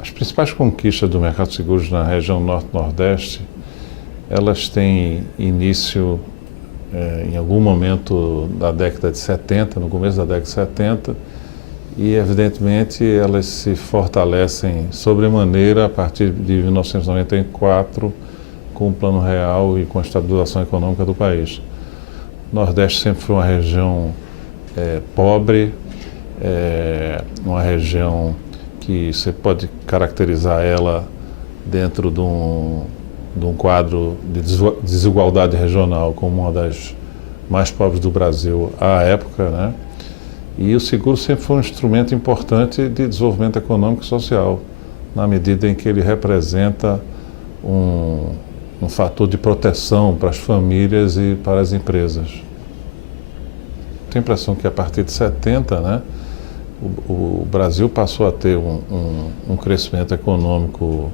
As principais conquistas do mercado de seguros na região Norte-Nordeste, elas têm início em algum momento da década de 70, no começo da década de 70, e evidentemente elas se fortalecem sobremaneira a partir de 1994, com o Plano Real e com a estabilização econômica do país. O Nordeste sempre foi uma região pobre, uma região que você pode caracterizar ela dentro de um quadro de desigualdade regional como uma das mais pobres do Brasil à época, né? E o seguro sempre foi um instrumento importante de desenvolvimento econômico e social, na medida em que ele representa um fator de proteção para as famílias e para as empresas. Tenho a impressão que a partir de 70, né, o Brasil passou a ter um crescimento econômico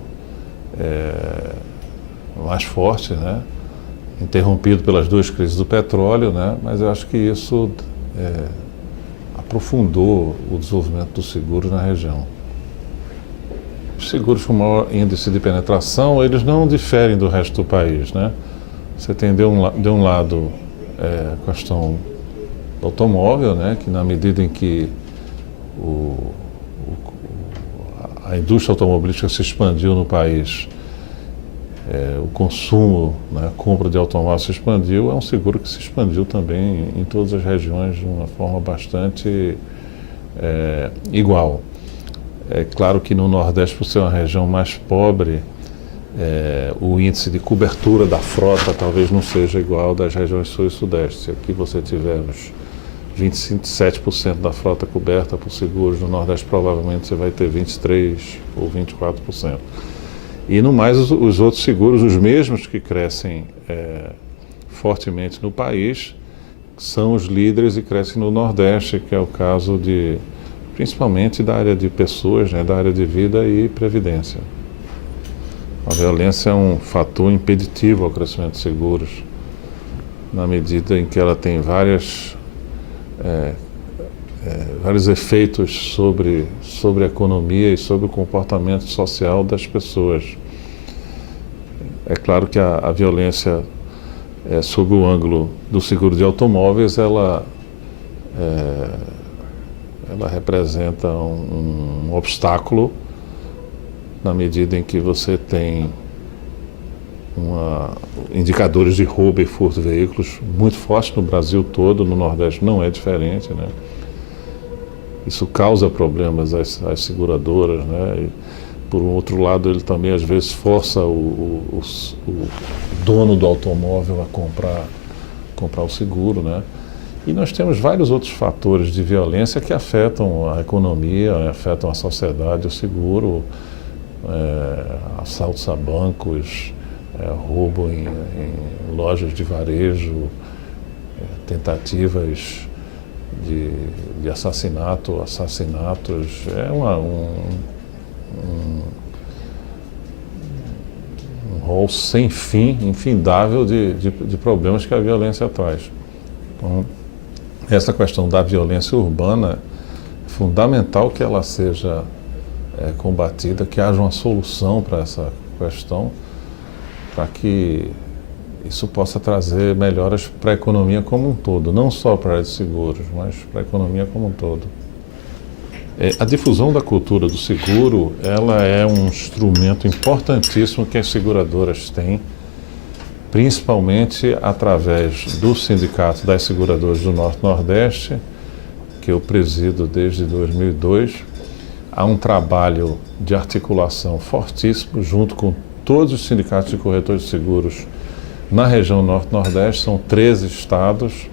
mais forte, né, interrompido pelas duas crises do petróleo, né, mas eu acho que isso aprofundou o desenvolvimento dos seguros na região. Os seguros com maior índice de penetração, eles não diferem do resto do país, né? Você tem de um lado a questão do automóvel, né, que na medida em que a indústria automobilística se expandiu no país, o consumo, né, a compra de automóveis se expandiu, é um seguro que se expandiu também em todas as regiões de uma forma bastante igual. É claro que no Nordeste, por ser uma região mais pobre, o índice de cobertura da frota talvez não seja igual das regiões Sul e Sudeste. Aqui você tivermos 27% da frota coberta por seguros, no Nordeste provavelmente você vai ter 23% ou 24%. E no mais, os outros seguros, os mesmos que crescem fortemente no país, são os líderes e crescem no Nordeste, que é o caso principalmente da área de pessoas, né, da área de vida e previdência. A violência é um fator impeditivo ao crescimento de seguros, na medida em que ela tem vários efeitos sobre a economia e sobre o comportamento social das pessoas. É claro que a violência, sob o ângulo do seguro de automóveis, ela representa um obstáculo na medida em que você tem indicadores de roubo e furto de veículos muito fortes no Brasil todo, no Nordeste não é diferente, né? Isso causa problemas às seguradoras, né? E, por um outro lado, ele também às vezes força o dono do automóvel a comprar o seguro, né? E nós temos vários outros fatores de violência que afetam a economia, afetam a sociedade, o seguro, assaltos a bancos, roubo em lojas de varejo, tentativas de assassinatos. É um rol sem fim, infindável de problemas que a violência traz. Então, essa questão da violência urbana, é fundamental que ela seja combatida, que haja uma solução para essa questão, para que isso possa trazer melhoras para a economia como um todo, não só para a área de seguros, mas para a economia como um todo. A difusão da cultura do seguro, ela é um instrumento importantíssimo que as seguradoras têm, principalmente através do Sindicato das Seguradoras do Norte-Nordeste, que eu presido desde 2002. Há um trabalho de articulação fortíssimo junto com todos os sindicatos de corretores de seguros na região Norte-Nordeste, são 13 estados.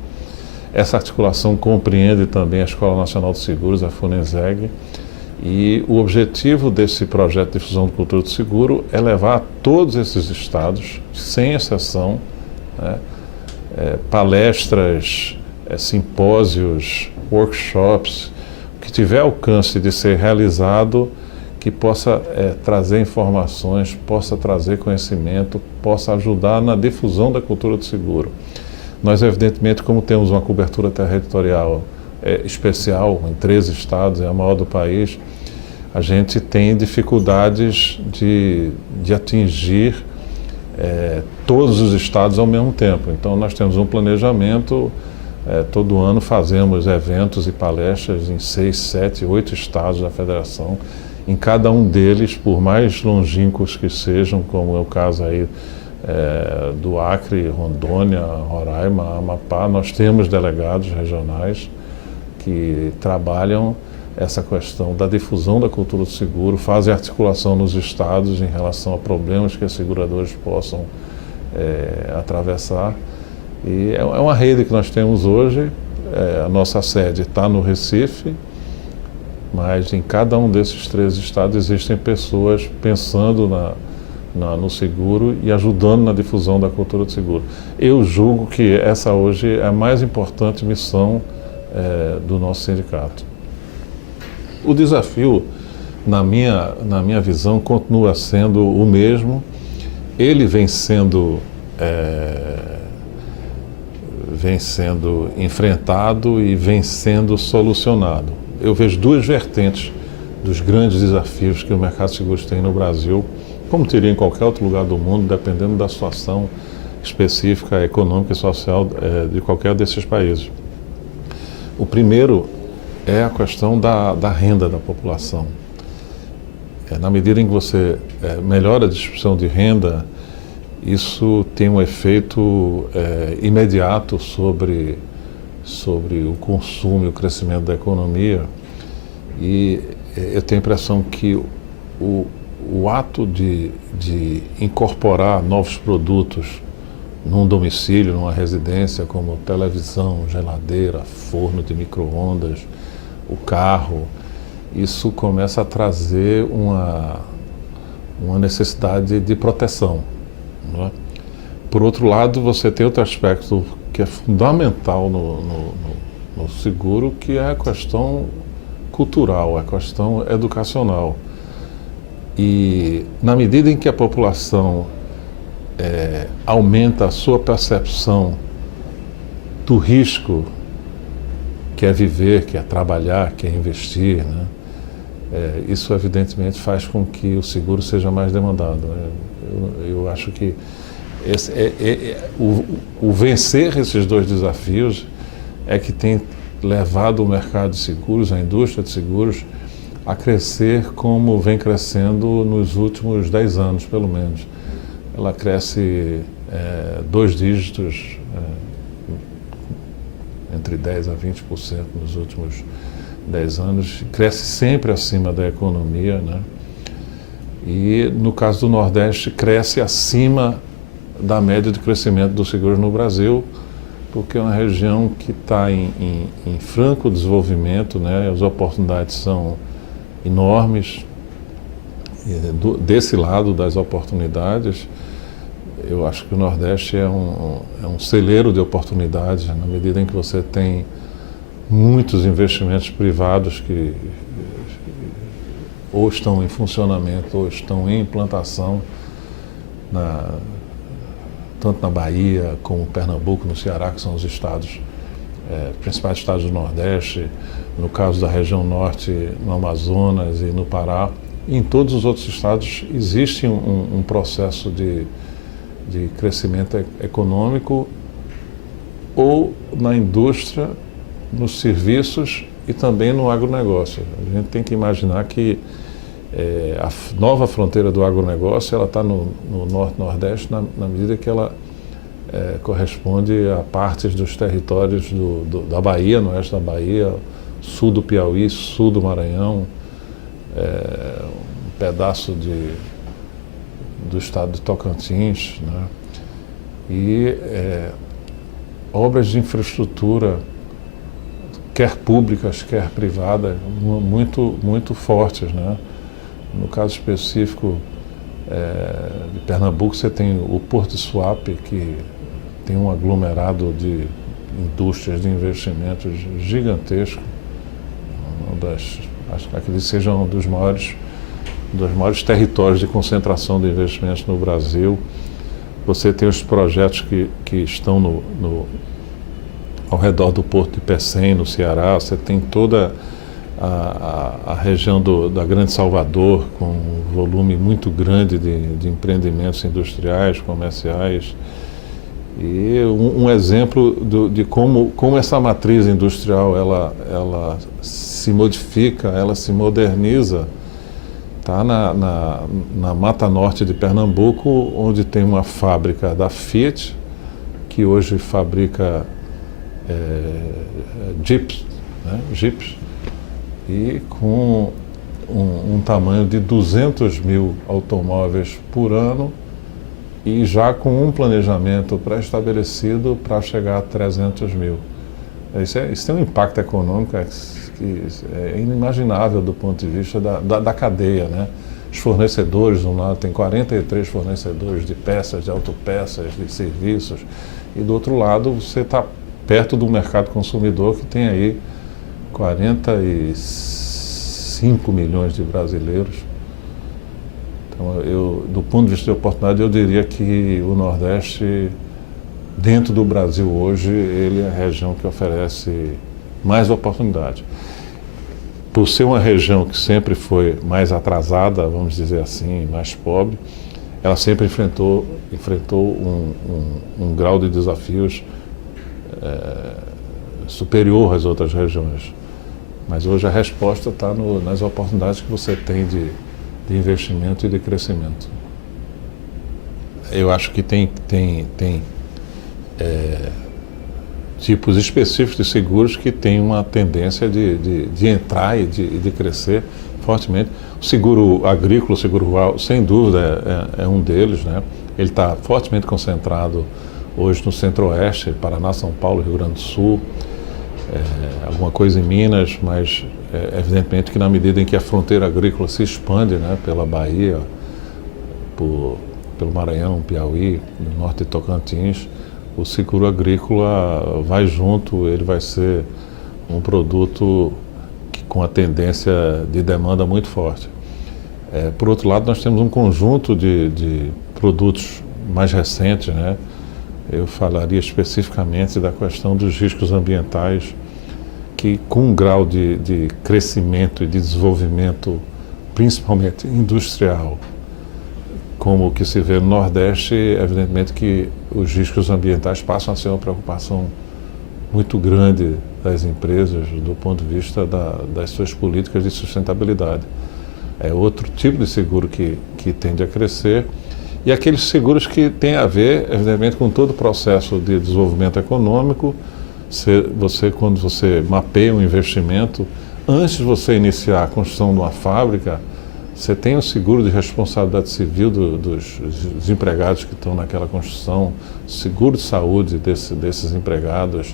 Essa articulação compreende também a Escola Nacional de Seguros, a FUNESEG, e o objetivo desse projeto de difusão de cultura do seguro é levar a todos esses estados, sem exceção, né, palestras, simpósios, workshops, que tiver alcance de ser realizado, que possa trazer informações, possa trazer conhecimento, possa ajudar na difusão da cultura do seguro. Nós, evidentemente, como temos uma cobertura territorial especial em 13 estados, é a maior do país, a gente tem dificuldades de atingir todos os estados ao mesmo tempo. Então, nós temos um planejamento, todo ano fazemos eventos e palestras em 6, 7, 8 estados da federação. Em cada um deles, por mais longínquos que sejam, como é o caso aí do Acre, Rondônia, Roraima, Amapá, nós temos delegados regionais que trabalham essa questão da difusão da cultura do seguro, fazem articulação nos estados em relação a problemas que as seguradoras possam atravessar. E é uma rede que nós temos hoje. A nossa sede está no Recife, mas em cada um desses 3 estados existem pessoas pensando no seguro e ajudando na difusão da cultura do seguro. Eu julgo que essa hoje é a mais importante missão do nosso sindicato. O desafio, na minha visão, continua sendo o mesmo. Ele vem sendo enfrentado e vem sendo solucionado. Eu vejo 2 vertentes dos grandes desafios que o mercado de seguros tem no Brasil, como teria em qualquer outro lugar do mundo, dependendo da situação específica, econômica e social de qualquer desses países. O primeiro é a questão da renda da população. Na medida em que você melhora a distribuição de renda, isso tem um efeito imediato sobre o consumo e o crescimento da economia. E eu tenho a impressão que o ato de incorporar novos produtos num domicílio, numa residência, como televisão, geladeira, forno de micro-ondas, o carro, isso começa a trazer uma necessidade de proteção, não é? Por outro lado, você tem outro aspecto que é fundamental no seguro, que é a questão cultural, a questão educacional. E na medida em que a população aumenta a sua percepção do risco que é viver, que é trabalhar, que é investir, né? Isso evidentemente faz com que o seguro seja mais demandado, né? Eu acho que o vencer esses 2 desafios é que tem levado o mercado de seguros, a indústria de seguros, a crescer como vem crescendo nos últimos 10 anos, pelo menos. Ela cresce 2 dígitos, entre 10% a 20% nos últimos 10 anos, cresce sempre acima da economia, né? E no caso do Nordeste, cresce acima da média de crescimento dos seguros no Brasil, porque é uma região que está em franco desenvolvimento, né? As oportunidades são enormes. Desse lado das oportunidades, eu acho que o Nordeste é um celeiro de oportunidades, na medida em que você tem muitos investimentos privados que ou estão em funcionamento ou estão em implantação, tanto na Bahia como Pernambuco, no Ceará, que são os estados, principais estados do Nordeste, no caso da região Norte, no Amazonas e no Pará. E em todos os outros estados existe um processo de crescimento econômico, ou na indústria, nos serviços e também no agronegócio. A gente tem que imaginar que a nova fronteira do agronegócio ela está no Norte-Nordeste na medida que ela corresponde a partes dos territórios da Bahia, no oeste da Bahia, sul do Piauí, sul do Maranhão, um pedaço do estado de Tocantins, né? E obras de infraestrutura, quer públicas, quer privadas, muito fortes, né? No caso específico de Pernambuco, você tem o Porto de Suape, que tem um aglomerado de indústrias de investimentos gigantesco. Acho que aquele seja um dos maiores territórios de concentração de investimentos no Brasil. Você tem os projetos que estão ao redor do Porto de Pecém, no Ceará. Você tem toda a região da Grande Salvador, com um volume muito grande de empreendimentos industriais, comerciais. E um exemplo de como essa matriz industrial ela se modifica, ela se moderniza, tá na Mata Norte de Pernambuco, onde tem uma fábrica da Fiat, que hoje fabrica Jeeps, né? Jeeps, e com um tamanho de 200 mil automóveis por ano, e já com um planejamento pré-estabelecido para chegar a 300 mil. Isso tem um impacto econômico que é inimaginável do ponto de vista da cadeia, né? Os fornecedores, de um lado, tem 43 fornecedores de peças, de autopeças, de serviços, e do outro lado você está perto do mercado consumidor, que tem aí 45 milhões de brasileiros. Então, do ponto de vista de oportunidade, eu diria que o Nordeste, dentro do Brasil hoje, ele é a região que oferece mais oportunidade. Por ser uma região que sempre foi mais atrasada, vamos dizer assim, mais pobre, ela sempre enfrentou um grau de desafios superior às outras regiões. Mas hoje a resposta está nas oportunidades que você tem de investimento e de crescimento. Eu acho que tem tipos específicos de seguros que têm uma tendência de entrar e de crescer fortemente. O seguro agrícola, o seguro rural, sem dúvida é um deles, né? Ele está fortemente concentrado hoje no Centro-Oeste, Paraná, São Paulo, Rio Grande do Sul, alguma coisa em Minas, mas evidentemente que na medida em que a fronteira agrícola se expande, né, pela Bahia, pelo Maranhão, Piauí, no norte de Tocantins, o seguro agrícola vai junto, ele vai ser um produto com a tendência de demanda muito forte. Por outro lado, nós temos um conjunto de produtos mais recentes, né? Eu falaria especificamente da questão dos riscos ambientais, que com um grau de crescimento e de desenvolvimento, principalmente industrial, como o que se vê no Nordeste, evidentemente que os riscos ambientais passam a ser uma preocupação muito grande das empresas do ponto de vista das suas políticas de sustentabilidade. É outro tipo de seguro que tende a crescer, e aqueles seguros que têm a ver, evidentemente, com todo o processo de desenvolvimento econômico. Quando você mapeia um investimento, antes de você iniciar a construção de uma fábrica, você tem o seguro de responsabilidade civil dos empregados que estão naquela construção, seguro de saúde desses empregados,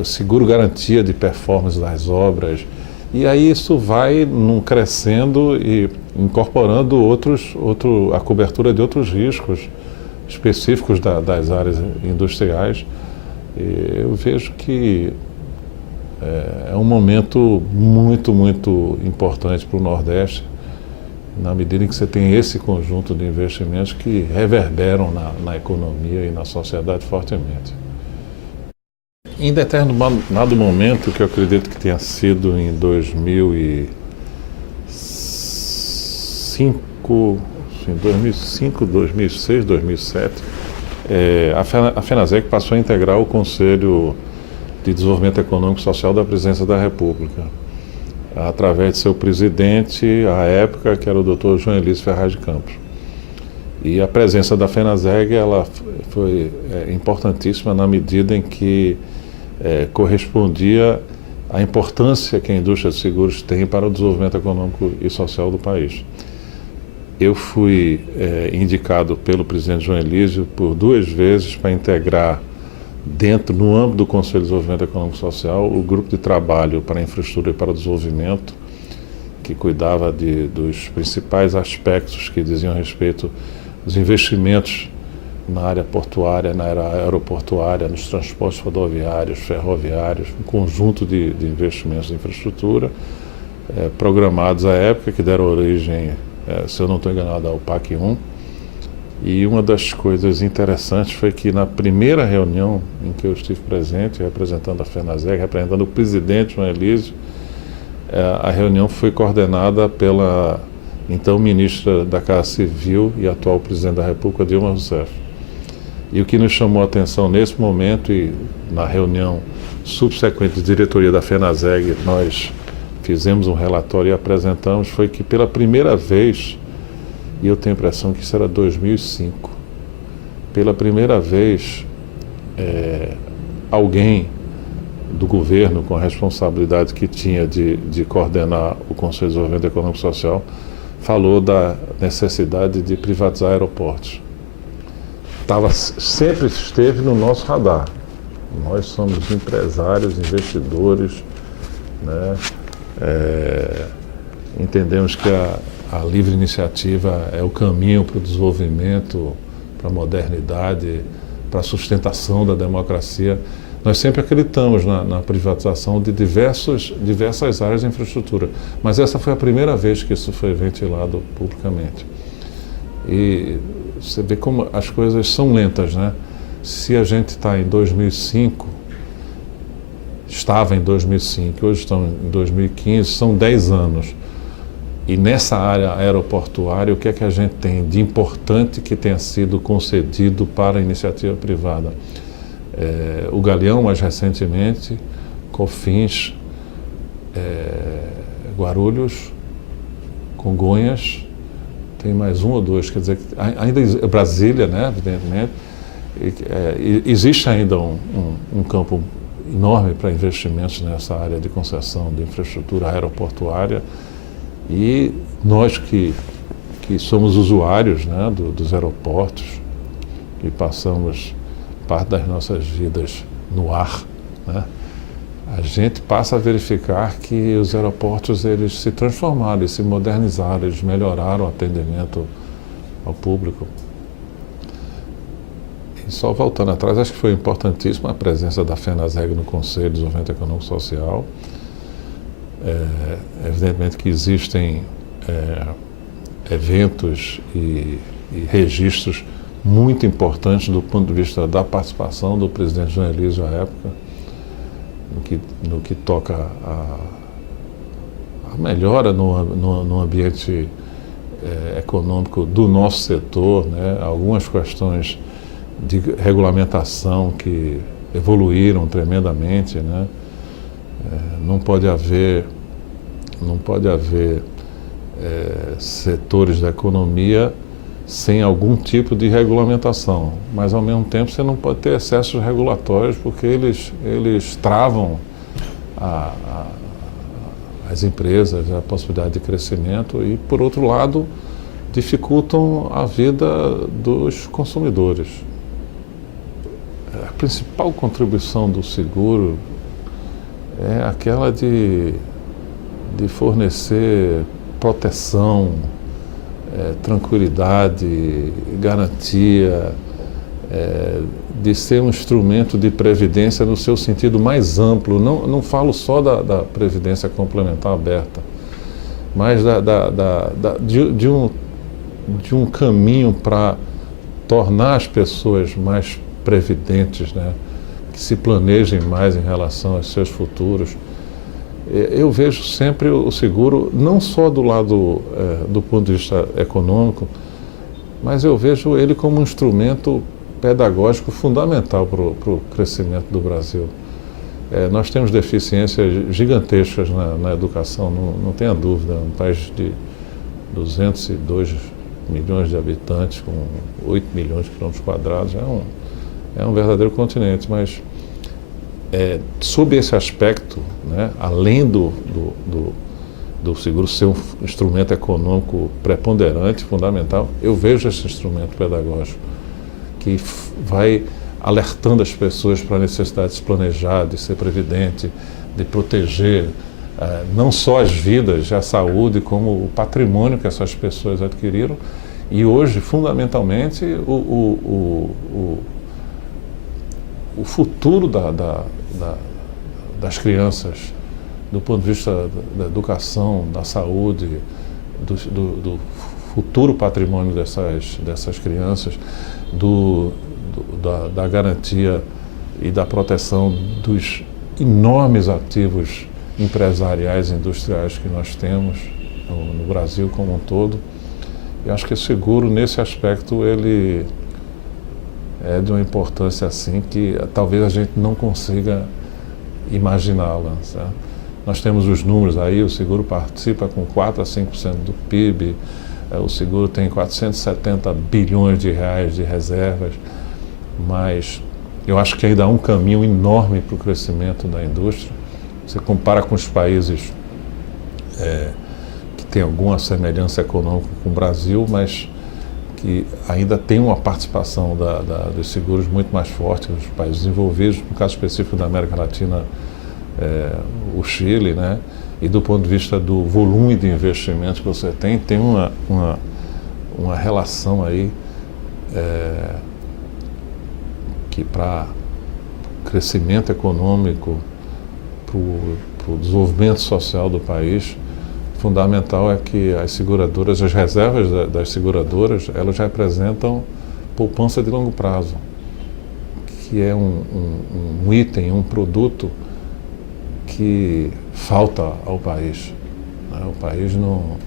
o seguro garantia de performance das obras. E aí isso vai crescendo e incorporando a cobertura de outros riscos específicos das áreas industriais. E eu vejo que é um momento muito, muito importante para o Nordeste, na medida em que você tem esse conjunto de investimentos que reverberam na economia e na sociedade fortemente. Em determinado momento, que eu acredito que tenha sido em 2005, 2006, 2007, a FENASEC passou a integrar o Conselho de Desenvolvimento Econômico e Social da Presidência da República, através de seu presidente, à época, que era o Dr. João Elísio Ferraz de Campos. E a presença da FENASEG ela foi importantíssima na medida em que correspondia à importância que a indústria de seguros tem para o desenvolvimento econômico e social do país. Eu fui indicado pelo presidente João Elísio por 2 vezes para integrar, no âmbito do Conselho de Desenvolvimento Econômico e Social, o grupo de trabalho para a infraestrutura e para o desenvolvimento, que cuidava dos principais aspectos que diziam respeito aos investimentos na área portuária, na área aeroportuária, nos transportes rodoviários, ferroviários, um conjunto de investimentos de infraestrutura programados à época, que deram origem, se eu não estou enganado, ao PAC 1. E uma das coisas interessantes foi que na primeira reunião em que eu estive presente, representando a FENASEG, representando o presidente João Elísio, A reunião foi coordenada pela então ministra da Casa Civil e atual presidente da República, Dilma Rousseff. E o que nos chamou a atenção nesse momento e na reunião subsequente de diretoria da FENASEG, nós fizemos um relatório e apresentamos, foi que pela primeira vez, e eu tenho a impressão que isso era 2005, pela primeira vez alguém do governo com a responsabilidade que tinha de coordenar o Conselho de Desenvolvimento Econômico e Social falou da necessidade de privatizar aeroportos. Sempre esteve no nosso radar. Nós somos empresários, investidores, né? Entendemos que a livre iniciativa é o caminho para o desenvolvimento, para a modernidade, para a sustentação da democracia. Nós sempre acreditamos na privatização de diversas áreas de infraestrutura, mas essa foi a primeira vez que isso foi ventilado publicamente. E você vê como as coisas são lentas, né? Se a gente está em 2005, estava em 2005, hoje estamos em 2015, são 10 anos. E nessa área aeroportuária, o que é que a gente tem de importante que tenha sido concedido para a iniciativa privada? O Galeão, mais recentemente, Cofins, Guarulhos, Congonhas, tem mais um ou dois, quer dizer, ainda Brasília, né, evidentemente, existe ainda um campo enorme para investimentos nessa área de concessão de infraestrutura aeroportuária, e nós que somos usuários, né, dos aeroportos, que passamos parte das nossas vidas no ar, né, a gente passa a verificar que os aeroportos eles se transformaram, eles se modernizaram, eles melhoraram o atendimento ao público. E só voltando atrás, acho que foi importantíssima a presença da FENASEG no Conselho de Desenvolvimento Econômico e Social. Evidentemente que existem eventos e registros muito importantes do ponto de vista da participação do presidente João Elísio à época, no que toca a melhora no ambiente econômico do nosso setor, né? Algumas questões de regulamentação que evoluíram tremendamente, né? Não pode haver setores da economia sem algum tipo de regulamentação, mas ao mesmo tempo você não pode ter excessos regulatórios porque eles travam as empresas, a possibilidade de crescimento e, por outro lado, dificultam a vida dos consumidores. A principal contribuição do seguro é aquela de fornecer proteção, tranquilidade, garantia, de ser um instrumento de previdência no seu sentido mais amplo. Não falo só da previdência complementar aberta, mas de um caminho para tornar as pessoas mais previdentes, né? Que se planejem mais em relação aos seus futuros. Eu vejo sempre o seguro, não só do lado do ponto de vista econômico, mas eu vejo ele como um instrumento pedagógico fundamental para o crescimento do Brasil. Nós temos deficiências gigantescas na educação, não tenha dúvida. Um país de 202 milhões de habitantes, com 8 milhões de quilômetros quadrados, é um verdadeiro continente, mas sob esse aspecto, né, além do seguro ser um instrumento econômico preponderante, fundamental, eu vejo esse instrumento pedagógico que vai alertando as pessoas para a necessidade de se planejar, de ser previdente, de proteger não só as vidas, a saúde, como o patrimônio que essas pessoas adquiriram. E hoje, fundamentalmente, o futuro das crianças, do ponto de vista da educação, da saúde, do futuro patrimônio dessas crianças, da garantia e da proteção dos enormes ativos empresariais, industriais que nós temos no Brasil como um todo. E acho que o seguro, nesse aspecto, ele é de uma importância assim que talvez a gente não consiga imaginá-la. Certo? Nós temos os números aí, o seguro participa com 4 a 5% do PIB, o seguro tem 470 bilhões de reais de reservas, mas eu acho que ainda há um caminho enorme para o crescimento da indústria. Você compara com os países que têm alguma semelhança econômica com o Brasil, mas que ainda tem uma participação dos seguros muito mais forte, os países desenvolvidos, no caso específico da América Latina, o Chile, né? E do ponto de vista do volume de investimentos que você tem uma relação aí que para o crescimento econômico, para o desenvolvimento social do país, fundamental é que as seguradoras, as reservas das seguradoras, elas representam poupança de longo prazo, que é um item, um produto que falta ao país. Né? O país não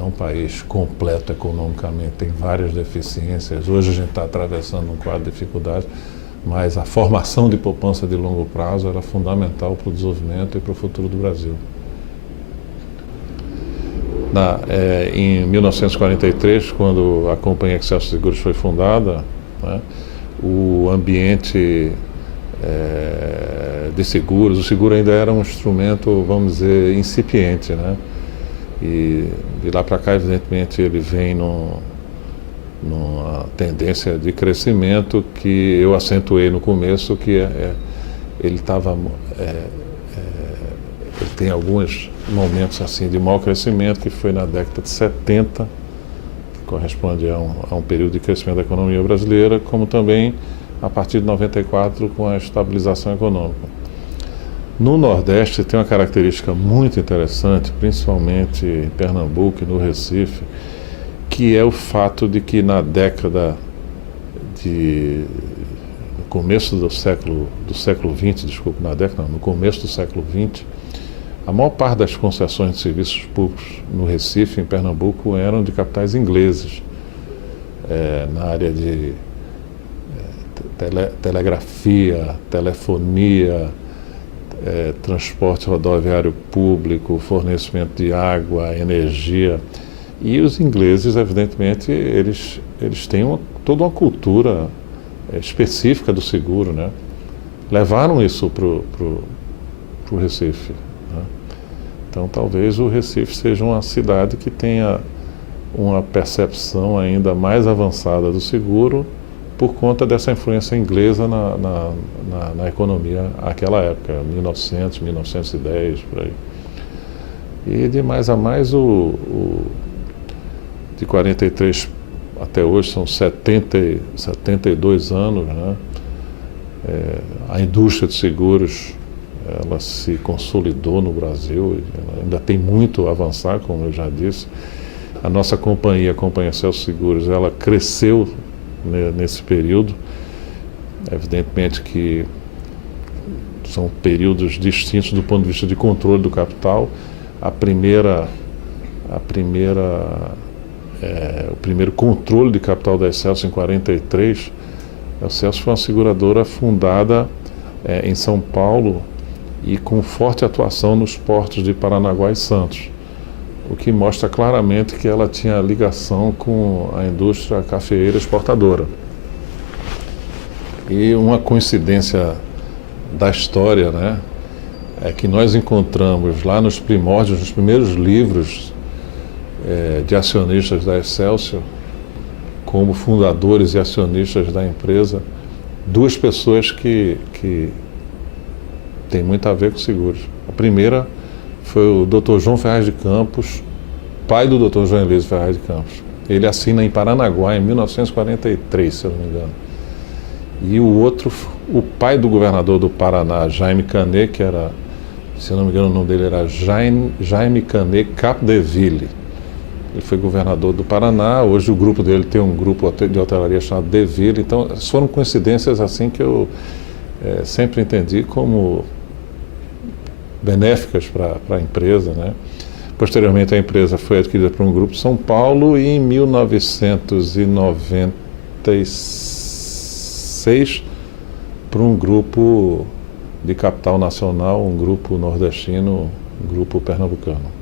é um país completo economicamente, tem várias deficiências. Hoje a gente está atravessando um quadro de dificuldade, mas a formação de poupança de longo prazo era fundamental para o desenvolvimento e para o futuro do Brasil. Em 1943, quando a Companhia Excelsior Seguros foi fundada, né, o ambiente de seguros, o seguro ainda era um instrumento, vamos dizer, incipiente, né? E de lá para cá, evidentemente, ele vem numa tendência de crescimento que eu acentuei no começo, que ele tem alguns momentos assim de mau crescimento, que foi na década de 70, que corresponde a um período de crescimento da economia brasileira, como também a partir de 94 com a estabilização econômica. No Nordeste tem uma característica muito interessante, principalmente em Pernambuco e no Recife, que é o fato de que na década no começo do século XX, desculpe, no começo do século XX, a maior parte das concessões de serviços públicos no Recife, em Pernambuco, eram de capitais ingleses, na área de telegrafia, telefonia, transporte rodoviário público, fornecimento de água, energia. E os ingleses, evidentemente, eles têm toda uma cultura específica do seguro, né? Levaram isso para o Recife. Né? Então, talvez o Recife seja uma cidade que tenha uma percepção ainda mais avançada do seguro por conta dessa influência inglesa na economia naquela época, 1900, 1910, por aí. E de mais a mais, de 43 até hoje, são 72 anos, né? A indústria de seguros, ela se consolidou no Brasil, ela ainda tem muito a avançar, como eu já disse. A nossa companhia, a Companhia Excelsior Seguros, ela cresceu nesse período. Evidentemente que são períodos distintos do ponto de vista de controle do capital. O primeiro controle de capital da Excelsior em 43, a Excelsior foi uma seguradora fundada em São Paulo e com forte atuação nos portos de Paranaguá e Santos, o que mostra claramente que ela tinha ligação com a indústria cafeeira exportadora. E uma coincidência da história, né, é que nós encontramos lá nos primórdios, nos primeiros livros de acionistas da Excelsior, como fundadores e acionistas da empresa, duas pessoas que têm muito a ver com seguros. A primeira foi o Dr. João Ferraz de Campos, pai do Dr. João Elísio Ferraz de Campos. Ele assina em Paranaguá em 1943, se eu não me engano. E o outro, o pai do governador do Paraná, Jaime Canet, que era, se eu não me engano, o nome dele era Jaime Canet Capdeville. Ele foi governador do Paraná, hoje o grupo dele tem um grupo de hotelaria chamado Deville. Então, foram coincidências assim que eu sempre entendi como benéficas para a empresa, né? Posteriormente, a empresa foi adquirida por um grupo São Paulo e, em 1996, por um grupo de capital nacional, um grupo nordestino, um grupo pernambucano.